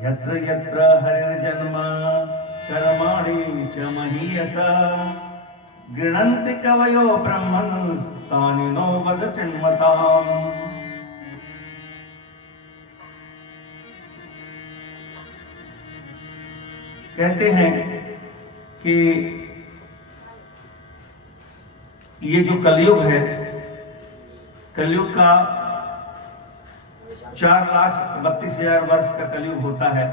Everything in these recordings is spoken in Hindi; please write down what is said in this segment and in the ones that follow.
यत्र यत्र हरिर्जन्म कर्माणि च महीयसा गृह्णन्ति कवयो ब्रह्मंस्तानि नो वद शृण्वताम्। कहते हैं कि ये जो कलयुग है, कलयुग का 4,32,000 वर्ष का कलयुग होता है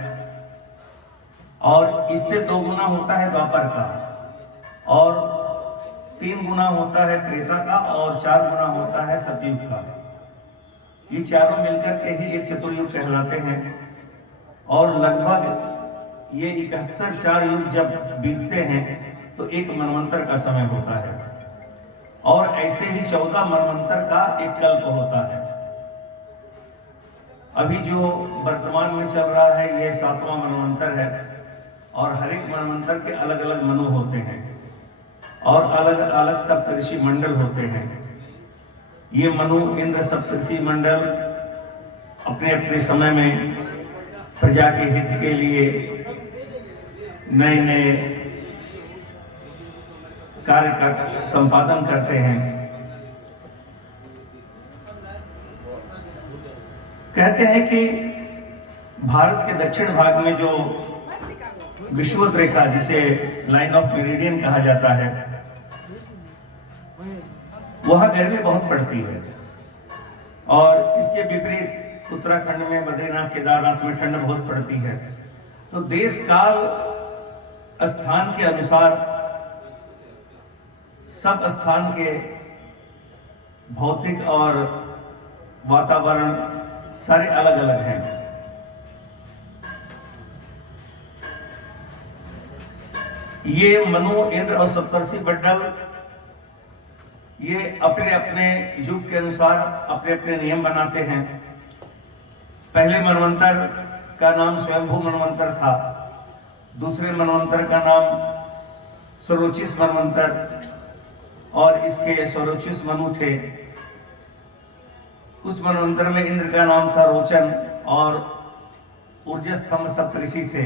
और इससे 2 गुना होता है द्वापर का, और 3 गुना होता है त्रेता का, और 4 गुना होता है सतयुग का। ये चारों मिलकर के ही एक चतुर्युग कहलाते हैं। और लगभग ये 71 4 युग जब बीतते हैं तो एक मनवंतर का समय होता है, और ऐसे ही 14 मनवंतर का एक कल्प होता है। अभी जो वर्तमान में चल रहा है ये 7वां मनवंतर है, और हर एक मनवंतर के अलग अलग मनु होते हैं और अलग अलग सप्तऋषि मंडल होते हैं। ये मनु इंद्र सप्तऋषि मंडल अपने अपने समय में प्रजा के हित के लिए नए नए कार्य का संपादन करते हैं। कहते हैं कि भारत के दक्षिण भाग में जो विषुवत रेखा, जिसे लाइन ऑफ मेरिडियन कहा जाता है, वहां गर्मी बहुत पड़ती है, और इसके विपरीत उत्तराखंड में बद्रीनाथ केदारनाथ में ठंड बहुत पड़ती है। तो देश काल स्थान के अनुसार सब स्थान के भौतिक और वातावरण सारे अलग अलग हैं। ये मनु, इंद्र और सप्तर्षि मंडल ये अपने अपने युग के अनुसार अपने अपने नियम बनाते हैं। पहले मनवंतर का नाम स्वयंभू मनवंतर था, दूसरे मनवंतर का नाम स्वरोचिष मनवंतर, और इसके स्वरोचिष मनु थे। उस मनवंतर में इंद्र का नाम था रोचन, और ऊर्जस्तंभ सप्तऋषि थे।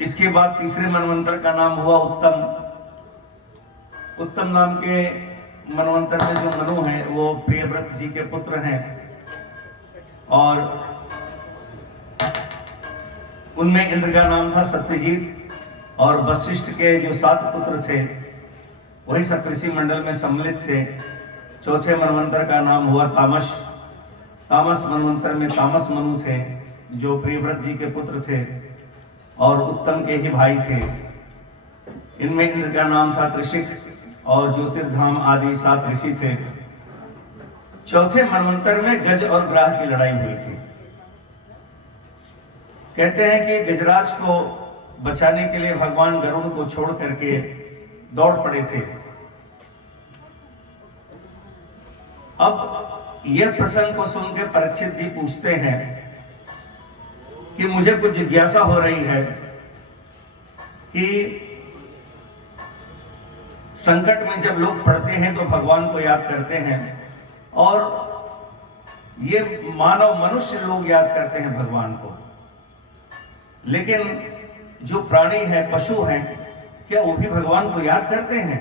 इसके बाद तीसरे मनवंतर का नाम हुआ उत्तम। उत्तम नाम के मनवंतर में जो मनु हैं वो प्रियव्रत जी के पुत्र हैं, और उनमें इंद्र का नाम था सत्यजीत, और वशिष्ठ के जो 7 पुत्र थे वही सप्तऋषि मंडल में सम्मिलित थे। चौथे मनवंतर का नाम हुआ तामस। तामस मनवंतर में तामस मनु थे जो प्रियव्रत जी के पुत्र थे और उत्तम के ही भाई थे। इनमें इंद्र का नाम था त्रिशिख, और ज्योतिर्धाम आदि 7 ऋषि थे। चौथे मनवंतर में गज और ग्राह की लड़ाई हुई थी। कहते हैं कि गजराज को बचाने के लिए भगवान गरुड़ को छोड़ करके दौड़ पड़े थे। अब यह प्रसंग को सुन के परीक्षित जी पूछते हैं कि मुझे कुछ जिज्ञासा हो रही है कि संकट में जब लोग पड़ते हैं तो भगवान को याद करते हैं, और ये मानव मनुष्य लोग याद करते हैं भगवान को, लेकिन जो प्राणी है, पशु हैं, क्या वो भी भगवान को याद करते हैं?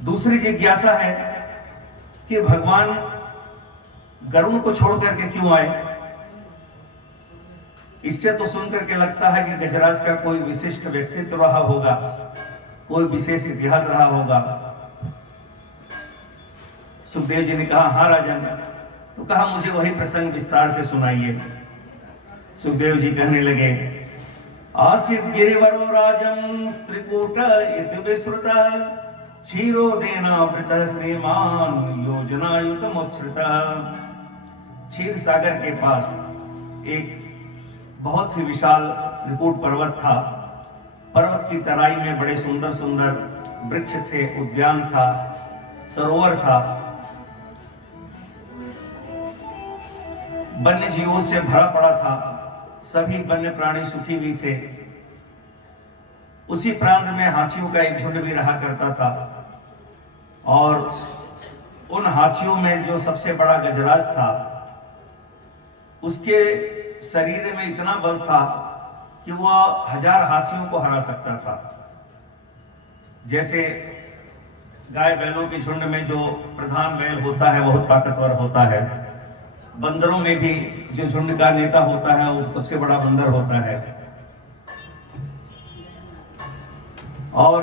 दूसरी जिज्ञासा है कि भगवान गरुड़ को छोड़ करके क्यों आए? इससे तो सुनकर के लगता है कि गजराज का कोई विशिष्ट व्यक्तित्व रहा होगा, कोई विशेष इतिहास रहा होगा। सुखदेव जी ने कहा, हाँ राजन। तो कहा, मुझे वही प्रसंग विस्तार से सुनाइए। सुखदेव जी कहने लगे, आसीत गिरिवरो राजं त्रिकूट इति विश्रुतः क्षीरोदेनावृतः श्रीमान योजनायुतमुच्छ्रितः। क्षीर सागर के पास एक बहुत ही विशाल त्रिकूट पर्वत था। पर्वत की तराई में बड़े सुंदर सुंदर वृक्ष थे, उद्यान था, सरोवर था, वन्य जीवों से भरा पड़ा था। सभी वन्य प्राणी सुखी भी थे। उसी प्रांत में हाथियों का एक झुंड भी रहा करता था, और उन हाथियों में जो सबसे बड़ा गजराज था, उसके शरीर में इतना बल था कि वह 1000 हाथियों को हरा सकता था। जैसे गाय बैलों के झुंड में जो प्रधान बैल होता है बहुत ताकतवर होता है, बंदरों में भी जो झुंड का नेता होता है वो सबसे बड़ा बंदर होता है। और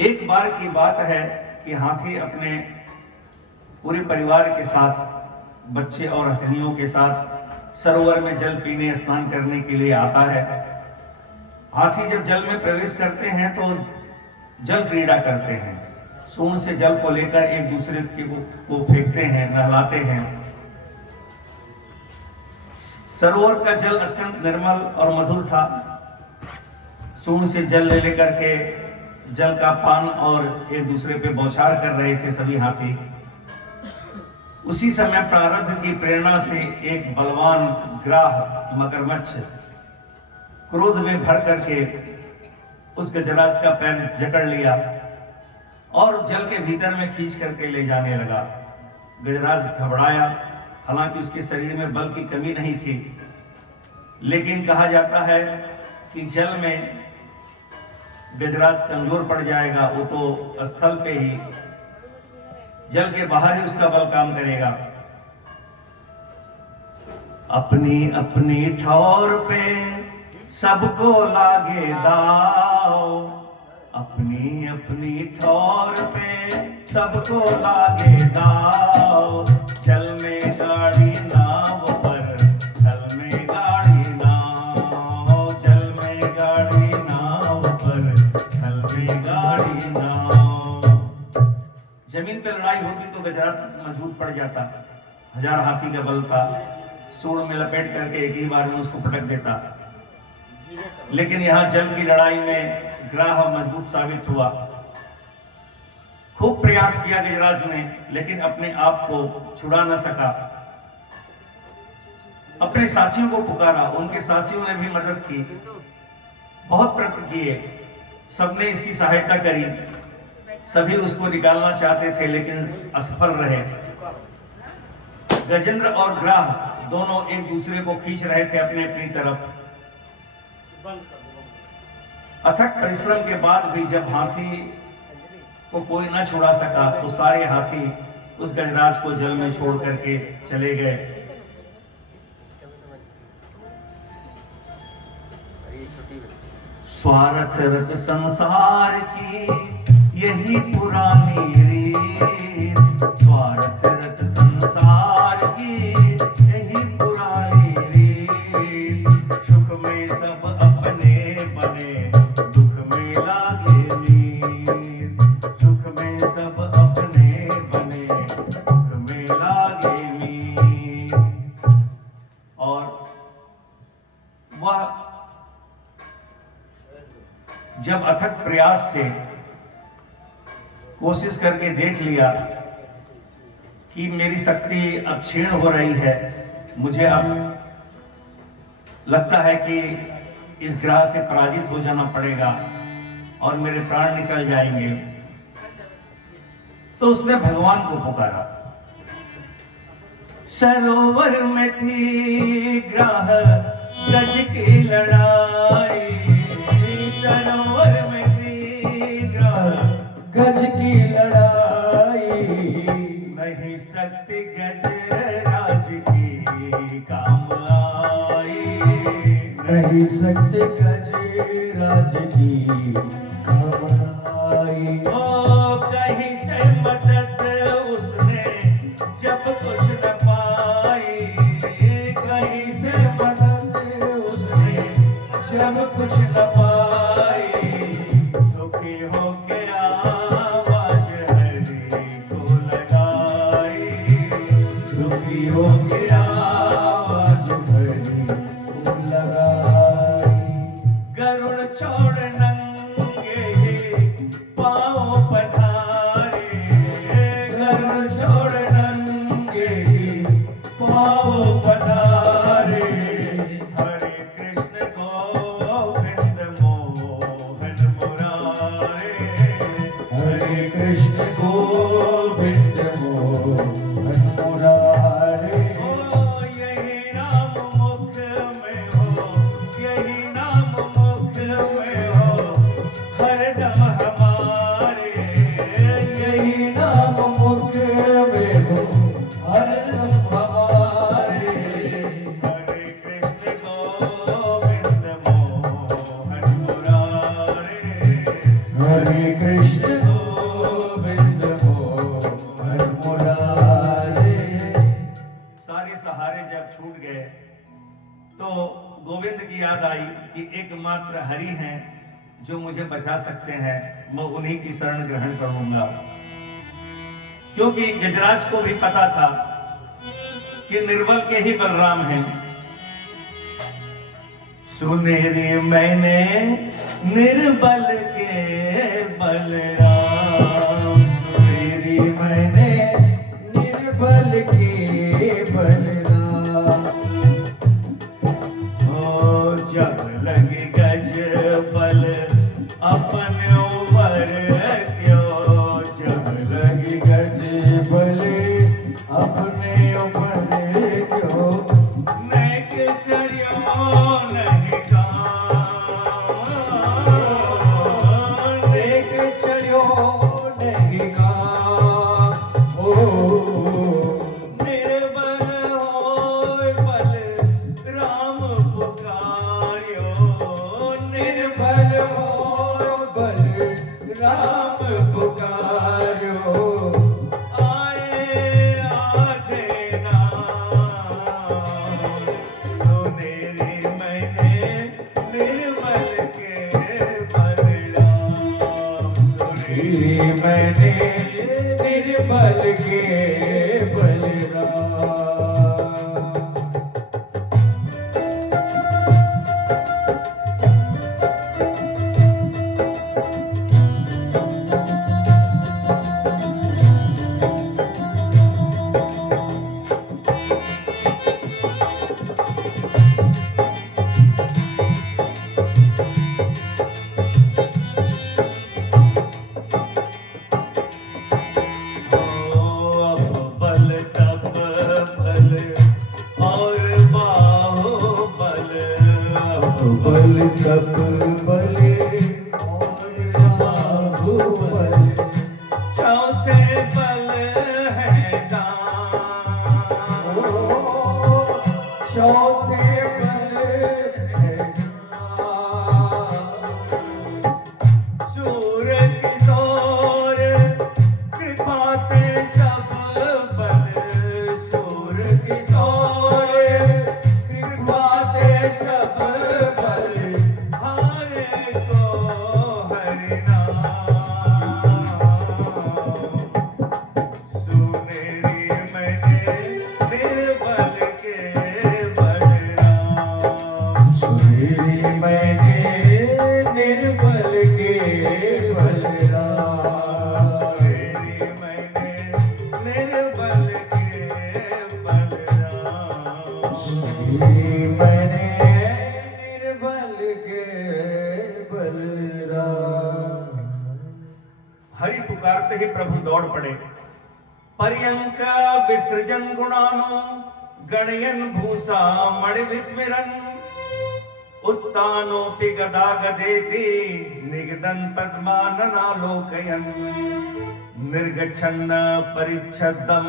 एक बार की बात है कि हाथी अपने पूरे परिवार के साथ, बच्चे और हथनियों के साथ सरोवर में जल पीने, स्नान करने के लिए आता है। हाथी जब जल में प्रवेश करते हैं तो जल क्रीड़ा करते हैं, सूंड से जल को लेकर एक दूसरे को फेंकते हैं, नहलाते हैं। सरोवर का जल अत्यंत निर्मल और मधुर था। सूंड से जल ले लेकर के जल का पान और एक दूसरे पे बौछार कर रहे थे सभी हाथी। उसी समय प्रारब्ध की प्रेरणा से एक बलवान ग्राह मगरमच्छ क्रोध में भर करके उस गजराज का पैर जकड़ लिया और जल के भीतर में खींच करके ले जाने लगा। गजराज घबराया, हालांकि उसके शरीर में बल की कमी नहीं थी, लेकिन कहा जाता है कि जल में गजराज कमजोर पड़ जाएगा, वो तो स्थल पे ही, जल के बाहर ही उसका बल काम करेगा। अपनी अपनी ठौर पे सबको लागे दाव, अपनी अपनी ठौर पे सबको लागे दाव। जल में गाड़ी नाव पर, जल में गाड़ी नाव, जल में गाड़ी नाव पर, जल में गाड़ी नाव। जमीन पे लड़ाई होती तो गजराज मजबूत पड़ जाता, 1000 हाथी का बल था, सूंड में लपेट करके एक ही बार में उसको पटक देता। लेकिन यहां जल की लड़ाई में ग्राह मजबूत साबित हुआ। खूब प्रयास किया गजराज ने, लेकिन अपने आप को छुड़ा न सका। अपने साथियों को पुकारा, उनके साथियों ने भी मदद की, बहुत प्रयत्न किए, सबने इसकी सहायता करी। सभी उसको निकालना चाहते थे लेकिन असफल रहे। गजेंद्र और ग्राह दोनों एक दूसरे को खींच रहे थे अपने अपनी तरफ। अथक परिश्रम के बाद भी जब हाथी को कोई न छुड़ा सका तो सारे हाथी उस गजराज को जल में छोड़ करके चले गए। स्वार्थ रत संसार की यही पुरानी रीत, स्वार्थ रत संसार की यही पुरानी रीत। सुख में सब अपने बने, दुख में लागे नीर। सुख में सब अपने बने, दुख में लागे नीर। और वह जब अथक प्रयास से कोशिश करके देख लिया कि मेरी शक्ति अब क्षीण हो रही है, मुझे अब लगता है कि इस ग्रह से पराजित हो जाना पड़ेगा और मेरे प्राण निकल जाएंगे, तो उसने भगवान को पुकारा। सरोवर में थी ग्रह गज की लड़ाई, सरोवर में थी ग्रह गज की लड़ाई। नहीं सकती गजराज की काम आई, नहीं सकते गजराज की काम आई। ओ कहीं से मदद उसने जब कुछ न पाई, कहीं से मदद उसने जब कुछ न पाई। दुखी हो गया आवाज हरि को लगाई, दुखी हो गया आवाज हरि को लगाई। गरुड़ छोड़ नंगे पाँव पधारे, गरुड़ छोड़ नंगे पाँव पधारे। हरे कृष्ण गोविंद मोहन मुरारे, हरे कृष्ण गोविंद छूट गए तो गोविंद की याद आई कि एकमात्र हरि हैं जो मुझे बचा सकते हैं, मैं उन्हीं की शरण ग्रहण करूंगा। क्योंकि गजराज को भी पता था कि निर्बल के ही बलराम हैं। सुने रे मैंने निर्बल के बलराम, सुने रे मैंने निर्बल के बलराम। ओ जब लगे गज बल अपन ऊपर क्यों, जब लगी गज बले अपने ऊपर क्यों, नेक चरियो नहीं काम, नेक चढ़ो नहीं काम। ओ निर्बल होय बल राम पुकार्यो, निर्बल हो बल राम पुकारो। आए आधे नाम, सुने रे मैंने निर्बल के बलराम, सुने रे मैंने निर्बल के बलराम। बल तप बल और बाहुबल, बल तप बले और बाहुबल, चौथे बल है दान, चौथे बल है दान। सूर किशोर कृपा ते सब बल, सूर किशोर कृपा ते सब बल, हारे को हरि नाम, सुने रे मैंने निर्बल के बलराम, सुने रे मैंने निर्बल के बलराम। सुने रे मैंने निर्बल के बलराम। सुने मैंने निर्बल के बलराम। हरि पुकारते ही प्रभु दौड़ पड़े। पर्यंक विसृजन गुणानो गणयन भूषा मणि विस्मरन, उत्तानोपि गदा गदेति निगदन पद्माननालोकयन, निर्गच्छन्न परिच्छद्दम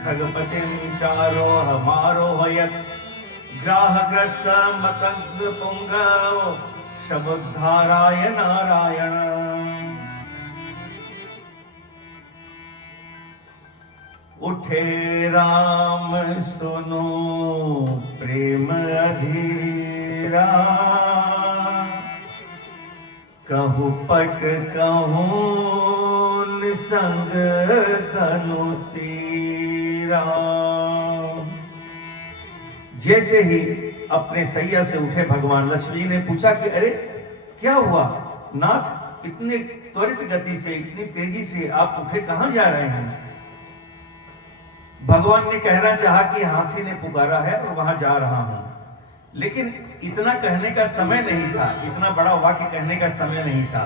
खगपतिं चारोहमारोहयत्, ग्राहग्रस्त मतंग पुंगव समुद्धाराय नारायण। उठे राम सुनो प्रेम अधीरा, कहूँ पट कहूँ निसंग धनु तीरा। जैसे ही अपने सैया से उठे भगवान, लक्ष्मी ने पूछा कि अरे क्या हुआ नाथ, इतने त्वरित गति से इतनी तेजी से आप उठे, कहां जा रहे हैं? भगवान ने कहना चाहा कि हाथी ने पुकारा है और वहां जा रहा हूं, लेकिन इतना कहने का समय नहीं था, इतना बड़ा वाक्य कहने का समय नहीं था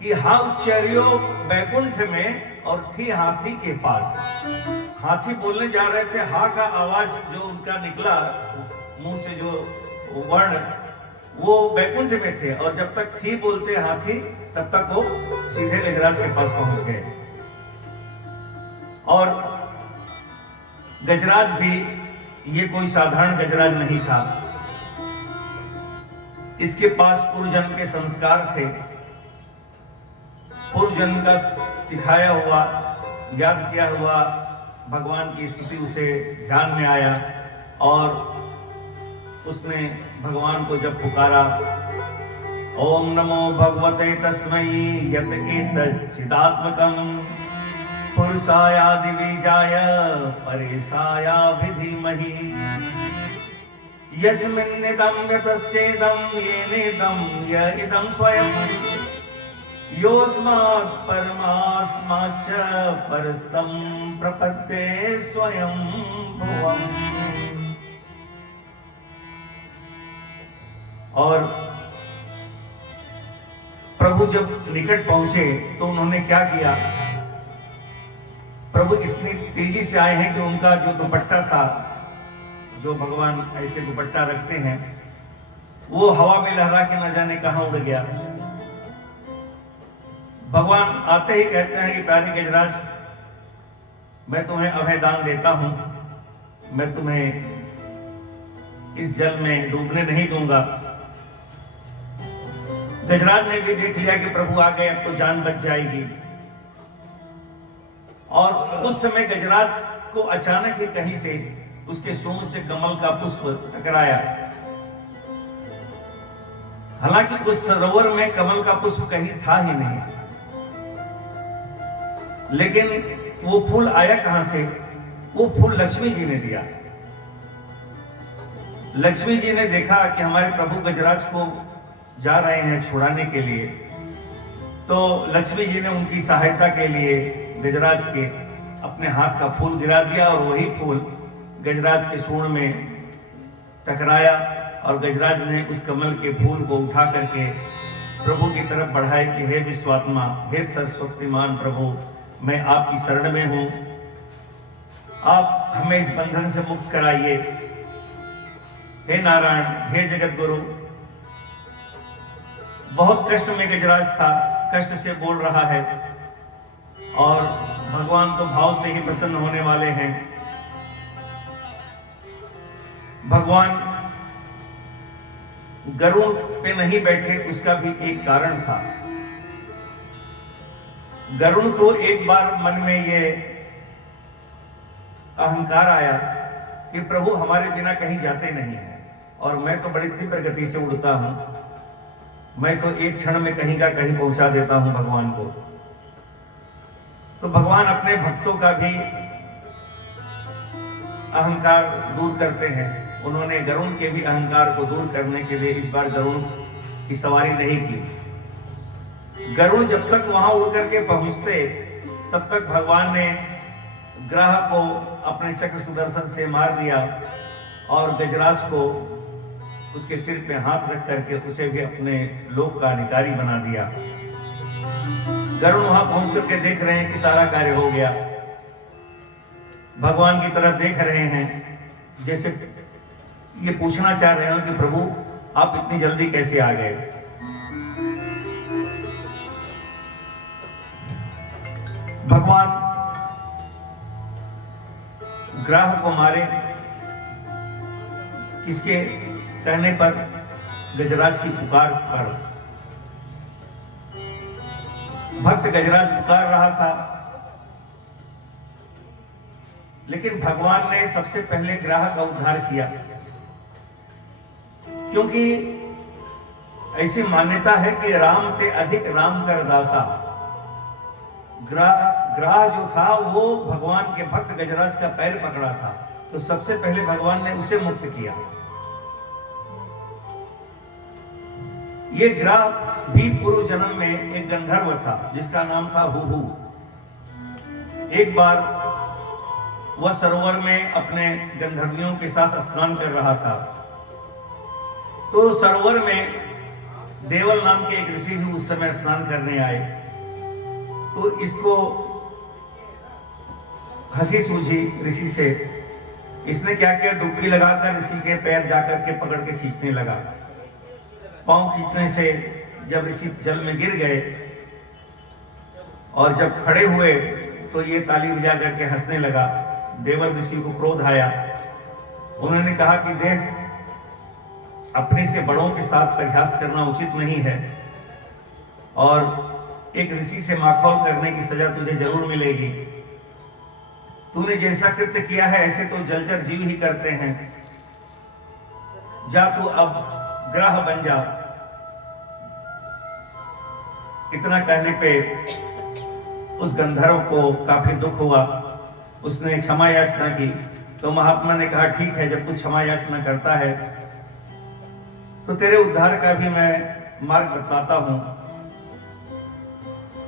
कि हा उच्चर्यो बैकुंठ में और थी हाथी के पास। हाथी बोलने जा रहे थे, हा का आवाज जो उनका निकला मुंह से, जो वर्ण, वो बैकुंठ में थे, और जब तक थी बोलते हाथी तब तक वो सीधे गजराज के पास पहुंच गए। और गजराज भी ये कोई साधारण गजराज नहीं था, इसके पास पूर्व जन्म के संस्कार थे, पूर्व जन्म का सिखाया हुआ, याद किया हुआ भगवान की स्तुति उसे ध्यान में आया, और उसने भगवान को जब पुकारा, ओम नमो भगवते तस्मै यत एतच्चिदात्मकं पुरुषायादि बीजाय परेशाया विधिमहि यस्मिन्निदं यतश्चेदं येनेदं य इदं स्वयं योऽस्मात् परमास्माच्च परस्तं प्रपद्ये स्वयं भुवम्। और प्रभु जब निकट पहुंचे तो उन्होंने क्या किया, प्रभु इतनी तेजी से आए हैं कि उनका जो दुपट्टा था, जो भगवान ऐसे दुपट्टा रखते हैं, वो हवा में लहरा के न जाने कहां उड़ गया। भगवान आते ही कहते हैं कि प्यारे गजराज, मैं तुम्हें अभय दान देता हूं, मैं तुम्हें इस जल में डूबने नहीं दूंगा। गजराज ने भी देख लिया कि प्रभु आ गए, अब तो जान बच जाएगी। और उस समय गजराज को अचानक ही कहीं से उसके सूंड से कमल का पुष्प टकराया। हालांकि उस सरोवर में कमल का पुष्प कहीं था ही नहीं, लेकिन वो फूल आया कहां से? वो फूल लक्ष्मी जी ने दिया। लक्ष्मी जी ने देखा कि हमारे प्रभु गजराज को जा रहे हैं छुड़ाने के लिए, तो लक्ष्मी जी ने उनकी सहायता के लिए गजराज के अपने हाथ का फूल गिरा दिया और वही फूल गजराज के सूंड में टकराया और गजराज ने उस कमल के फूल को उठा करके प्रभु की तरफ बढ़ाए कि हे विश्वात्मा, हे सरस्वतीमान प्रभु, मैं आपकी शरण में हूं, आप हमें इस बंधन से मुक्त कराइए। हे नारायण, हे जगत गुरु। बहुत कष्ट में गजराज था, कष्ट से बोल रहा है और भगवान तो भाव से ही प्रसन्न होने वाले हैं। भगवान गरुड़ पे नहीं बैठे, उसका भी एक कारण था। गरुड़ को एक बार मन में ये अहंकार आया कि प्रभु हमारे बिना कहीं जाते नहीं हैं और मैं तो बड़ी तीव्र गति से उड़ता हूं, मैं तो एक क्षण में कहीं का कहीं पहुंचा देता हूं भगवान को। तो भगवान अपने भक्तों का भी अहंकार दूर करते हैं। उन्होंने गरुड़ के भी अहंकार को दूर करने के लिए इस बार गरुड़ की सवारी नहीं की। गरुड़ जब तक वहां उड़ करके पहुंचते तब तक भगवान ने ग्रह को अपने चक्र सुदर्शन से मार दिया और गजराज को उसके सिर पे हाथ रख करके उसे भी अपने लोक का अधिकारी बना दिया। गरुड़ वहां पहुंच करके देख रहे हैं कि सारा कार्य हो गया। भगवान की तरफ देख रहे हैं, जैसे ये पूछना चाह रहे हो कि प्रभु आप इतनी जल्दी कैसे आ गए। भगवान ग्रह को मारे, किसके कहने पर? गजराज की पुकार पर। भक्त गजराज पुकार रहा था, लेकिन भगवान ने सबसे पहले ग्रह का उद्धार किया, क्योंकि ऐसी मान्यता है कि राम ते अधिक राम कर दासा। ग्रह जो था वो भगवान के भक्त गजराज का पैर पकड़ा था, तो सबसे पहले भगवान ने उसे मुक्त किया। ये ग्रह भी पूर्व जन्म में एक गंधर्व था जिसका नाम था हुहु। एक बार वह सरोवर में अपने गंधर्वियों के साथ स्नान कर रहा था, तो सरोवर में देवल नाम के एक ऋषि भी उस समय स्नान करने आए। तो इसको हंसी सूझी ऋषि से। इसने क्या किया, डुबकी लगाकर ऋषि के पैर जाकर के पकड़ के खींचने लगा। पांव खींचने से जब ऋषि जल में गिर गए और जब खड़े हुए तो ये ताली बजा करके हंसने लगा। देवल ऋषि को क्रोध आया। उन्होंने कहा कि देख, अपने से बड़ों के साथ परिहास करना उचित नहीं है और एक ऋषि से माखौल करने की सजा तुझे जरूर मिलेगी। तूने जैसा कृत्य किया है ऐसे तो जलचर जीव ही करते हैं, जा तू अब ग्राह बन जा। इतना कहने पे उस गंधर्व को काफी दुख हुआ, उसने क्षमा याचना की। तो महात्मा ने कहा ठीक है, जब तू क्षमा याचना करता है तो तेरे उद्धार का भी मैं मार्ग बतलाता हूं।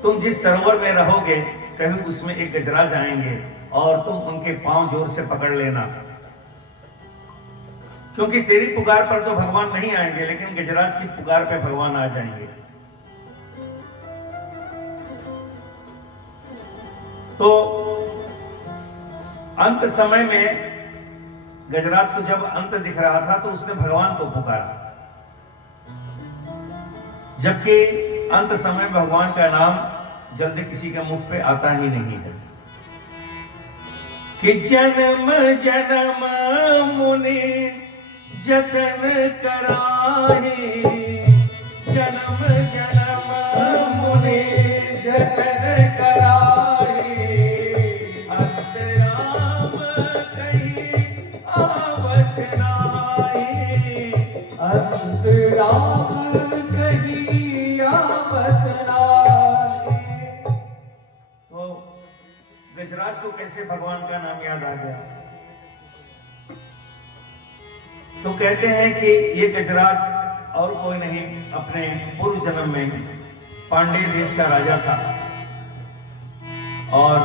तुम जिस सरोवर में रहोगे कभी उसमें एक गजराज आएंगे और तुम उनके पांव जोर से पकड़ लेना, क्योंकि तेरी पुकार पर तो भगवान नहीं आएंगे, लेकिन गजराज की पुकार पे भगवान आ जाएंगे। तो अंत समय में गजराज को जब अंत दिख रहा था तो उसने भगवान को पुकारा, जबकि अंत समय भगवान का नाम जल्दी किसी के मुख पे आता ही नहीं है। कि जन्म जन्म मुनि जतन कराहे, जन्म जन्म मुनि जतन कराहे, अंतराम कहीं आवत नाहि, अंतराम कहीं आवत नाहि। तो गजराज को कैसे भगवान का नाम याद आ गया? तो कहते हैं कि ये गजराज और कोई नहीं, अपने पूर्व जन्म में पांडे देश का राजा था और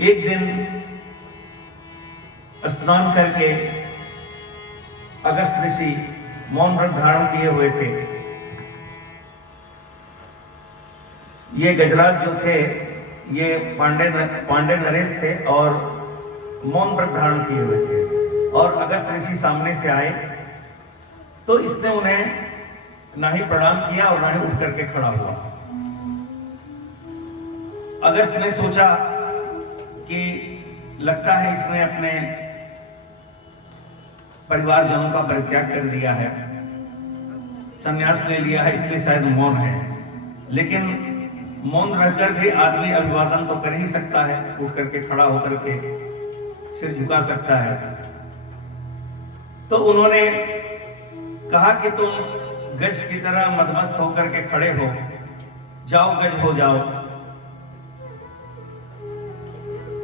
एक दिन स्नान करके अगस्त ऋषि मौन व्रत धारण किए हुए थे। ये गजराज जो थे ये पांडे नरेश थे और मौन व्रत धारण किए हुए थे, और अगस्त ऋषि सामने से आए तो इसने उन्हें ना ही प्रणाम किया और ना ही उठ करके खड़ा हुआ। अगस्त ने सोचा कि लगता है इसने अपने परिवारजनों का परित्याग कर दिया है, संन्यास ले लिया है, इसलिए शायद मौन है। लेकिन मौन रहकर भी आदमी अभिवादन तो कर ही सकता है, उठ करके खड़ा होकर के सिर झुका सकता है। तो उन्होंने कहा कि तुम गज की तरह मदमस्त होकर के खड़े हो, जाओ गज हो जाओ।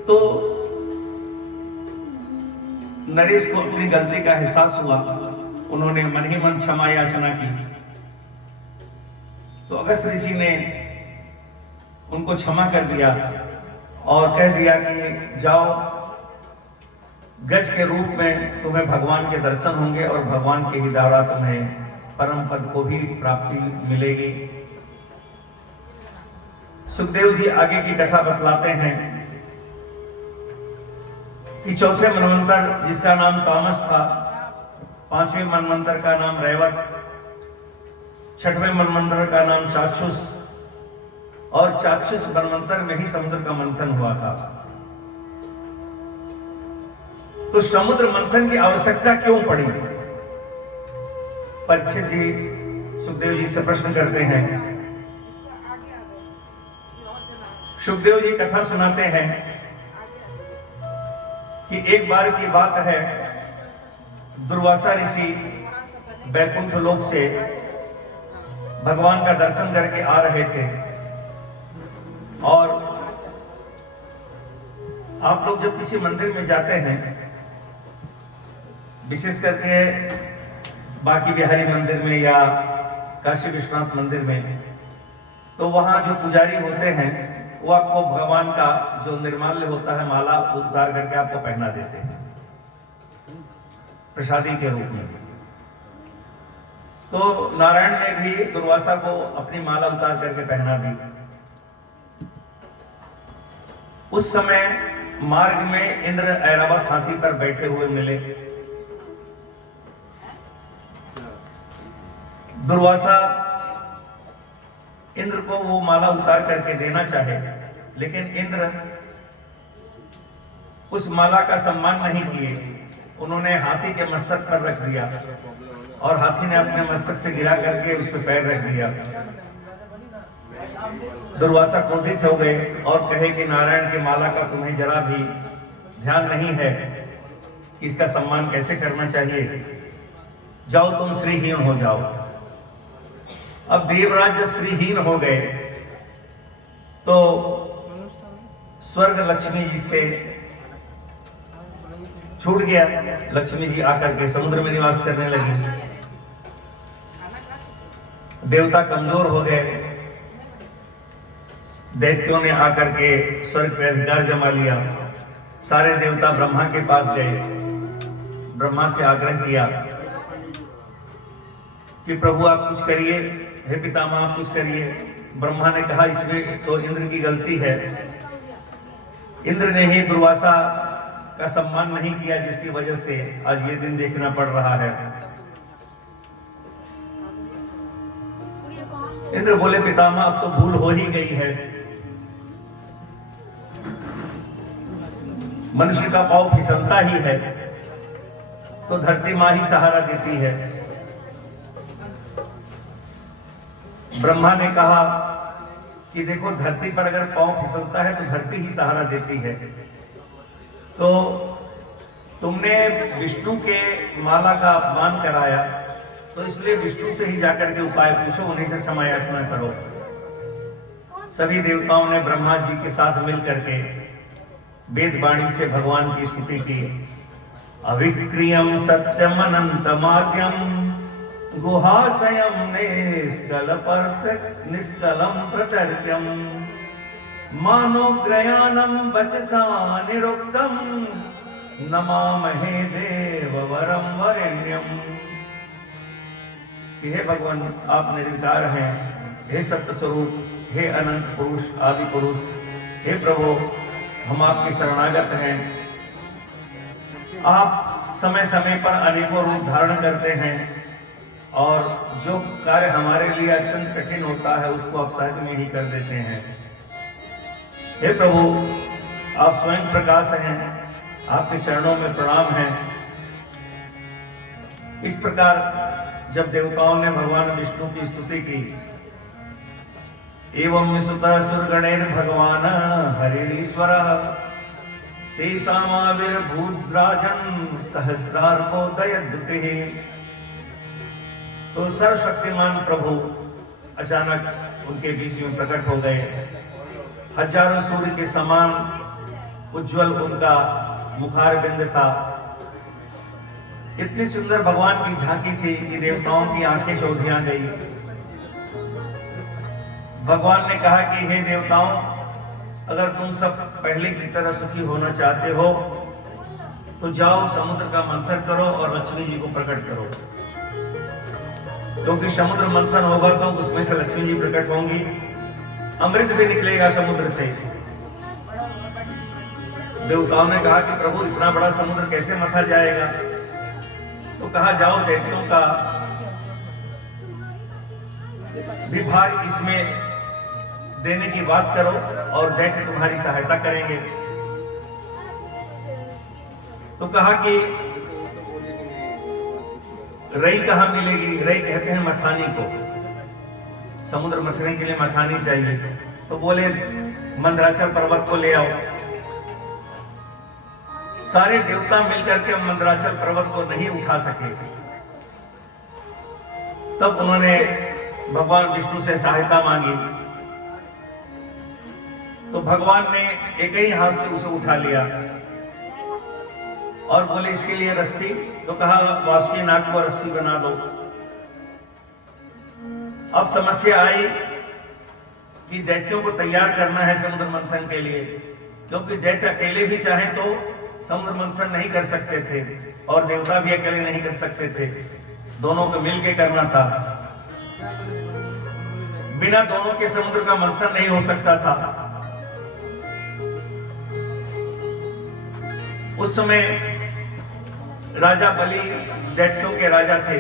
तो नरेश को अपनी गलती का एहसास हुआ, उन्होंने मन ही मन क्षमा याचना की। तो अगस्त ऋषि ने उनको क्षमा कर दिया और कह दिया कि जाओ, गज के रूप में तुम्हें भगवान के दर्शन होंगे और भगवान के ही द्वारा तुम्हें परम पद को भी प्राप्ति मिलेगी। सुखदेव जी आगे की कथा बतलाते हैं कि चौथे मनवंतर जिसका नाम तामस था, पांचवें मनवंतर का नाम रैवत, छठवें मनवंतर का नाम चाक्षुष, और चाक्षुष मनवंतर में ही समुद्र का मंथन हुआ था। तो समुद्र मंथन की आवश्यकता क्यों पड़ी? परीक्षित जी सुखदेव जी से प्रश्न करते हैं। सुखदेव जी कथा सुनाते हैं कि एक बार की बात है, दुर्वासा ऋषि बैकुंठ लोक से भगवान का दर्शन करके आ रहे थे। और आप लोग जब किसी मंदिर में जाते हैं, विशेष करके बाकी बिहारी मंदिर में या काशी विश्वनाथ मंदिर में, तो वहां जो पुजारी होते हैं वो आपको भगवान का जो निर्माल्य होता है माला उतार करके आपको पहना देते हैं प्रसादी के रूप में। तो नारायण ने भी दुर्वासा को अपनी माला उतार करके पहना दी। उस समय मार्ग में इंद्र ऐरावत हाथी पर बैठे हुए मिले। दुर्वासा इंद्र को वो माला उतार करके देना चाहे, लेकिन इंद्र उस माला का सम्मान नहीं किए। उन्होंने हाथी के मस्तक पर रख दिया और हाथी ने अपने मस्तक से गिरा करके उस पर पैर रख दिया। दुर्वासा क्रोधित हो गए और कहे कि नारायण की माला का तुम्हें जरा भी ध्यान नहीं है। कि इसका सम्मान कैसे करना चाहिए। जाओ तुम श्रीहीन हो जाओ। अब देवराज जब श्रीहीन हो गए तो स्वर्ग लक्ष्मी जी से छूट गया। लक्ष्मी जी आकर के समुद्र में निवास करने लगी। देवता कमजोर हो गए। दैत्यों ने आकर के स्वर्ग पे अधिकार जमा लिया। सारे देवता ब्रह्मा के पास गए। ब्रह्मा से आग्रह किया कि प्रभु आप कुछ करिए, हे पितामह आप कुछ करिए। ब्रह्मा ने कहा इसमें तो इंद्र की गलती है। इंद्र ने ही दुर्वासा का सम्मान नहीं किया, जिसकी वजह से आज ये दिन देखना पड़ रहा है। इंद्र बोले पितामह अब तो भूल हो ही गई है। मनुष्य का पांव फिसलता ही है तो धरती मां ही सहारा देती है। ब्रह्मा ने कहा कि देखो धरती पर अगर पांव फिसलता है तो धरती ही सहारा देती है। तो तुमने विष्णु के माला का अपमान कराया तो इसलिए विष्णु से ही जाकर के उपाय पूछो, उन्हीं से क्षमा याचना करो। सभी देवताओं ने ब्रह्मा जी के साथ मिलकर के वेद वाणी से भगवान की स्तुति की। अविक्रियम सत्यम अनंतमाद्यम गुहाशयम निष्कलम प्रतर्क्यम मानोग्रयानम वचसा निरुक्तम नमामहे देववरम वरेण्यम। हे भगवान आप निर्विकार हैं, हे सत्य स्वरूप, हे अनंत पुरुष आदि पुरुष, हे प्रभु हम आपके शरणागत हैं। आप समय समय पर अनेकों रूप धारण करते हैं और जो कार्य हमारे लिए अत्यंत कठिन होता है उसको आप सहज में ही कर देते हैं। हे प्रभु आप स्वयं प्रकाश हैं, आपके चरणों में प्रणाम है। इस प्रकार जब देवताओं ने भगवान विष्णु की स्तुति की, एवं विसुतः सुरगणैर भगवान हरिरीश्वर तेषामाविर्भूद्राजन् सहस्रार्कोदयद्युतिः। तो सर्वशक्तिमान प्रभु अचानक उनके बीच में प्रकट हो गए। हजारों सूर्य के समान उज्जवल उनका मुखारबिंद था। इतनी सुंदर भगवान की झांकी थी कि देवताओं की आंखें चौधिया गई। भगवान ने कहा कि हे देवताओं, अगर तुम सब पहले की तरह सुखी होना चाहते हो तो जाओ समुद्र का मंथन करो और लक्ष्मी जी को प्रकट करो, क्योंकि समुद्र मंथन होगा तो उसमें से लक्ष्मी जी प्रकट होंगी, अमृत भी निकलेगा समुद्र से। देवताओं ने कहा कि प्रभु इतना बड़ा समुद्र कैसे मथा जाएगा? तो कहा जाओ दैत्यों का विभाग इसमें देने की बात करो और दैत्य तुम्हारी सहायता करेंगे। तो कहा कि रई कहां मिलेगी? रई कहते हैं मथानी को, समुद्र मथने के लिए मथानी चाहिए। तो बोले मंदराचल पर्वत को ले आओ। सारे देवता मिलकर के मंदराचल पर्वत को नहीं उठा सके। तब उन्होंने भगवान विष्णु से सहायता मांगी तो भगवान ने एक ही हाथ से उसे उठा लिया और बोले इसके लिए रस्सी। तो कहा वासुकी नाग को रस्सी बना दो। अब समस्या आई कि दैत्यों को तैयार करना है समुद्र मंथन के लिए, क्योंकि दैत्य अकेले भी चाहे तो समुद्र मंथन नहीं कर सकते थे और देवता भी अकेले नहीं कर सकते थे, दोनों को मिलकर करना था। बिना दोनों के समुद्र का मंथन नहीं हो सकता था। उस समय राजा बलि दैत्यों के राजा थे।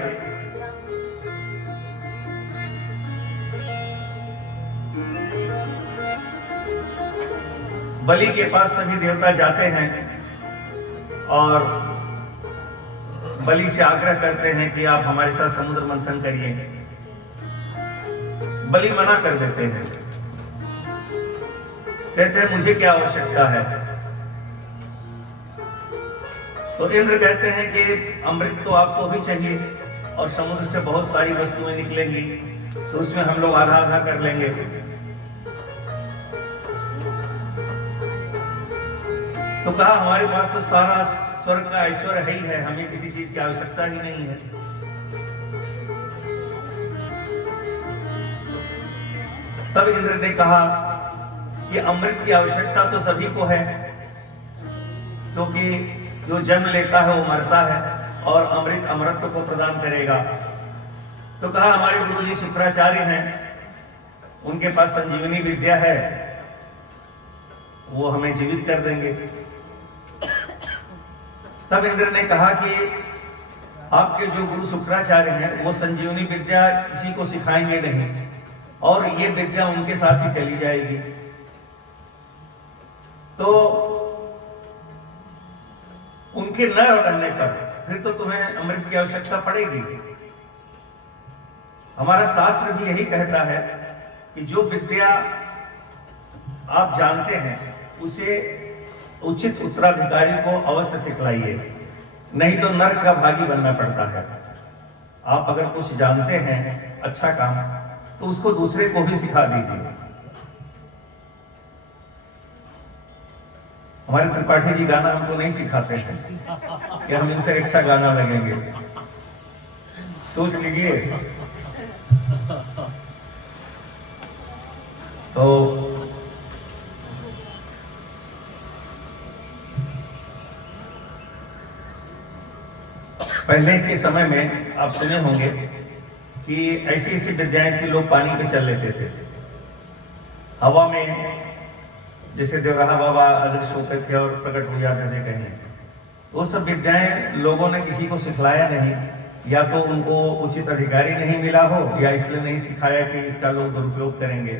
बलि के पास सभी देवता जाते हैं और बलि से आग्रह करते हैं कि आप हमारे साथ समुद्र मंथन करिए। बलि मना कर देते हैं, कहते हैं मुझे क्या आवश्यकता है। तो इंद्र कहते हैं कि अमृत तो आपको भी चाहिए और समुद्र से बहुत सारी वस्तुएं निकलेंगी, तो उसमें हम लोग आधा आधा कर लेंगे। तो कहा हमारे पास तो सारा स्वर्ग का ऐश्वर्य है ही है, हमें किसी चीज की आवश्यकता ही नहीं है। तब इंद्र ने कहा कि अमृत की आवश्यकता तो सभी को है, क्योंकि जो जन्म लेता है वो मरता है और अमृत अमरत्व को प्रदान करेगा। तो कहा हमारे गुरु जी शुक्राचार्य हैं, उनके पास संजीवनी विद्या है, वो हमें जीवित कर देंगे। तब इंद्र ने कहा कि आपके जो गुरु शुक्राचार्य हैं वो संजीवनी विद्या किसी को सिखाएंगे नहीं और ये विद्या उनके साथ ही चली जाएगी। तो उनके न रहने पर फिर तो तुम्हें अमृत की आवश्यकता पड़ेगी। हमारा शास्त्र भी यही कहता है कि जो विद्या आप जानते हैं उसे उचित उत्तराधिकारी को अवश्य सिखलाइए, नहीं तो नरक का भागी बनना पड़ता है। आप अगर कुछ जानते हैं अच्छा काम, तो उसको दूसरे को भी सिखा दीजिए। हमारे त्रिपाठी जी गाना हमको नहीं सिखाते हैं कि हम इनसे अच्छा गाना लगेंगे, सोच लीजिए। तो पहले के समय में आप सुने होंगे कि ऐसी ऐसी विद्याएं थी, लोग पानी पे चल लेते थे, हवा में जैसे देवराहा बाबा अदृश्य होते थे और प्रकट हो जाते थे कहीं। वो सब विद्याएं लोगों ने किसी को सिखलाया नहीं, या तो उनको उचित अधिकारी नहीं मिला हो या इसलिए नहीं सिखाया कि इसका लोग दुरुपयोग करेंगे।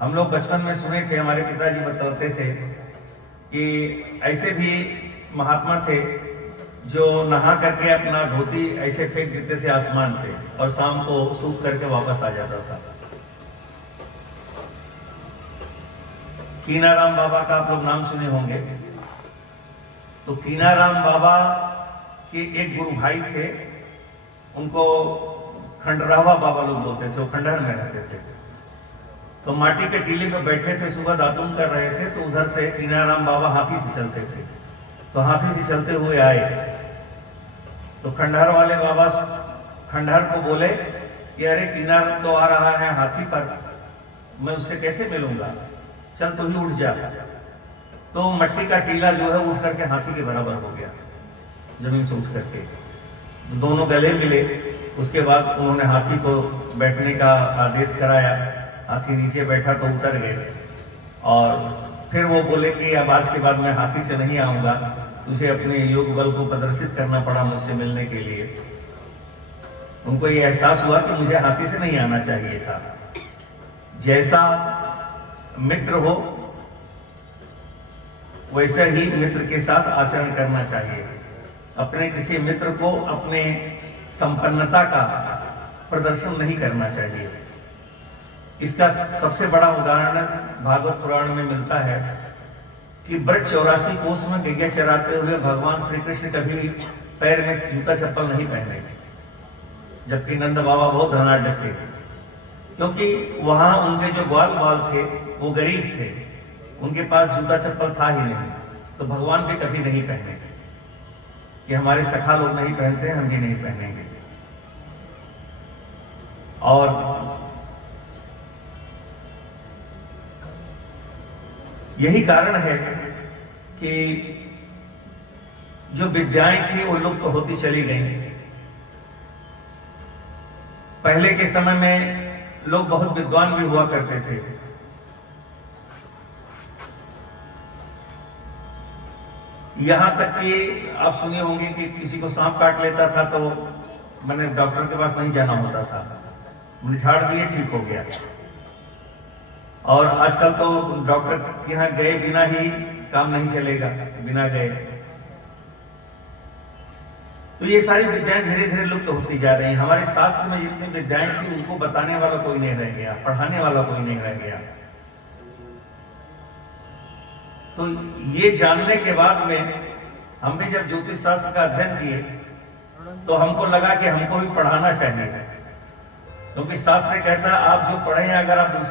हम लोग बचपन में सुने थे, हमारे पिताजी बताते थे कि ऐसे भी महात्मा थे जो नहा करके अपना धोती ऐसे फेंक देते थे आसमान पे और शाम को सूख करके वापस आ जाता था। कीनाराम बाबा का आप लोग नाम सुने होंगे। तो कीनाराम बाबा के एक गुरु भाई थे, उनको खंडरावा बाबा लोग बोलते थे, वो खंडहर में रहते थे। तो माटी के टीले पे बैठे थे, सुबह दातुन कर रहे थे, तो उधर से कीनाराम बाबा हाथी से चलते थे। तो हाथी से चलते हुए आए तो खंडहर वाले बाबा खंडहर को बोले कि अरे कीनार तो आ रहा है हाथी पर, मैं उससे कैसे मिलूंगा, चल तू ही उठ जा। तो मट्टी का टीला जो है उठ करके हाथी के बराबर हो गया, जमीन से उठ करके। दोनों गले मिले, उसके बाद उन्होंने हाथी को बैठने का आदेश कराया। हाथी नीचे बैठा तो उतर गए और फिर वो बोले कि अब आज के बाद मैं हाथी से नहीं आऊंगा, तुझे अपने योग बल को प्रदर्शित करना पड़ा मुझसे मिलने के लिए। उनको ये एहसास हुआ कि मुझे हाथी से नहीं आना चाहिए था। जैसा मित्र हो वैसे ही मित्र के साथ आचरण करना चाहिए। अपने किसी मित्र को अपने संपन्नता का प्रदर्शन नहीं करना चाहिए। इसका सबसे बड़ा उदाहरण भागवत पुराण में मिलता है कि ब्रज 84 कोस में गैया चराते हुए भगवान श्री कृष्ण कभी भी पैर में जूता चप्पल नहीं पहने, जबकि नंद बाबा बहुत धनाढ्य थे, क्योंकि वहां उनके जो ग्वाल बाल थे वो गरीब थे, उनके पास जूता चप्पल था ही नहीं। तो भगवान भी कभी नहीं पहने कि हमारे सखा लोग नहीं पहनते, हम भी नहीं पहनेंगे। और यही कारण है कि जो विद्याएं थी वो लुप्त होती चली गई। पहले के समय में लोग बहुत विद्वान भी हुआ करते थे। यहां तक कि आप सुने होंगे कि किसी को सांप काट लेता था तो मैंने डॉक्टर के पास नहीं जाना होता था, मैंने झाड़ दिए ठीक हो गया। और आजकल तो डॉक्टर के यहाँ गए बिना ही काम नहीं चलेगा, बिना गए। तो ये सारी विद्याएं धीरे धीरे लुप्त होती जा रही हैं। हमारे शास्त्र में जितनी विद्याएं थी उनको बताने वाला कोई नहीं रह गया, पढ़ाने वाला कोई नहीं रह गया। तो ये जानने के बाद में हम भी जब ज्योतिष शास्त्र का अध्ययन किए तो हमको लगा कि हमको भी पढ़ाना चाहिए, क्योंकि शास्त्र कहता है आप जो पढ़े हैं अगर आप दूसरे